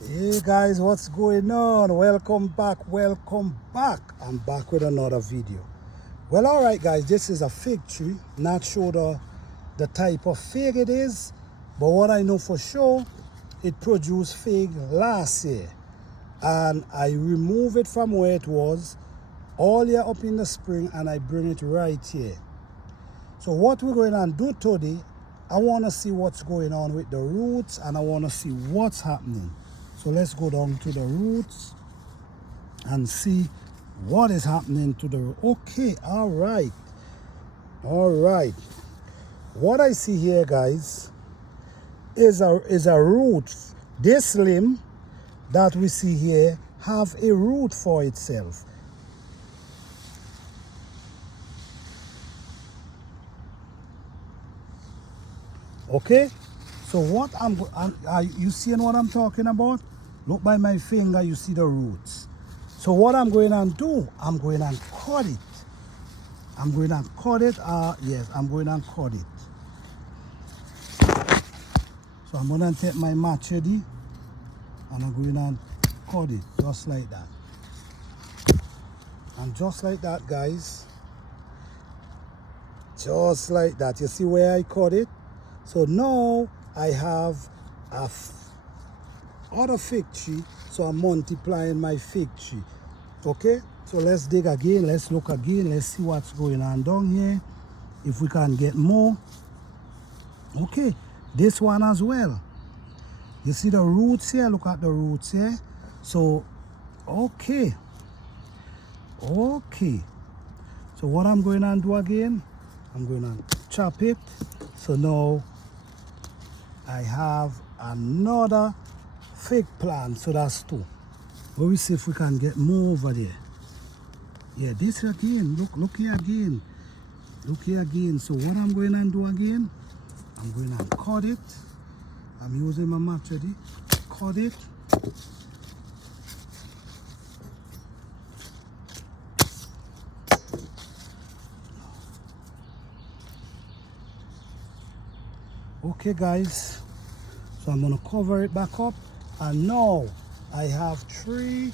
Hey guys, what's going on? Welcome back. I'm back with another video. Well, all right guys, this is a fig tree. Not sure the type of fig it is, but what I know for sure, it produced fig last year, and I remove it from where it was all year up in the spring, and I bring it right here. So what we're going to do today, I want to see what's going on with the roots, and I want to see what's happening. So let's go down to the roots and see what is happening to the, okay, all right. What I see here, guys, is a root. This limb that we see here have a root for itself. Okay, so what you seeing what I'm talking about? Look by my finger, you see the roots. So what I'm going to do, I'm going to cut it. Yes, I'm going to cut it. So I'm going to take my machete and I'm going to cut it just like that. And just like that, guys. Just like that. You see where I cut it? So now I have other fig tree, so I'm multiplying my fig tree. Okay, so let's dig again, let's look again, let's see what's going on down here, if we can get more. Okay, this one as well. You see the roots here? Look at the roots here. So okay, so what I'm going to do again, I'm going to chop it. So now I have another fig plant, so that's two. But we see if we can get more over there. Yeah, this again, look here again. Look here again. So what I'm going to do again, I'm going to cut it. I'm using my machete. Cut it. Okay guys, so I'm going to cover it back up, and now I have three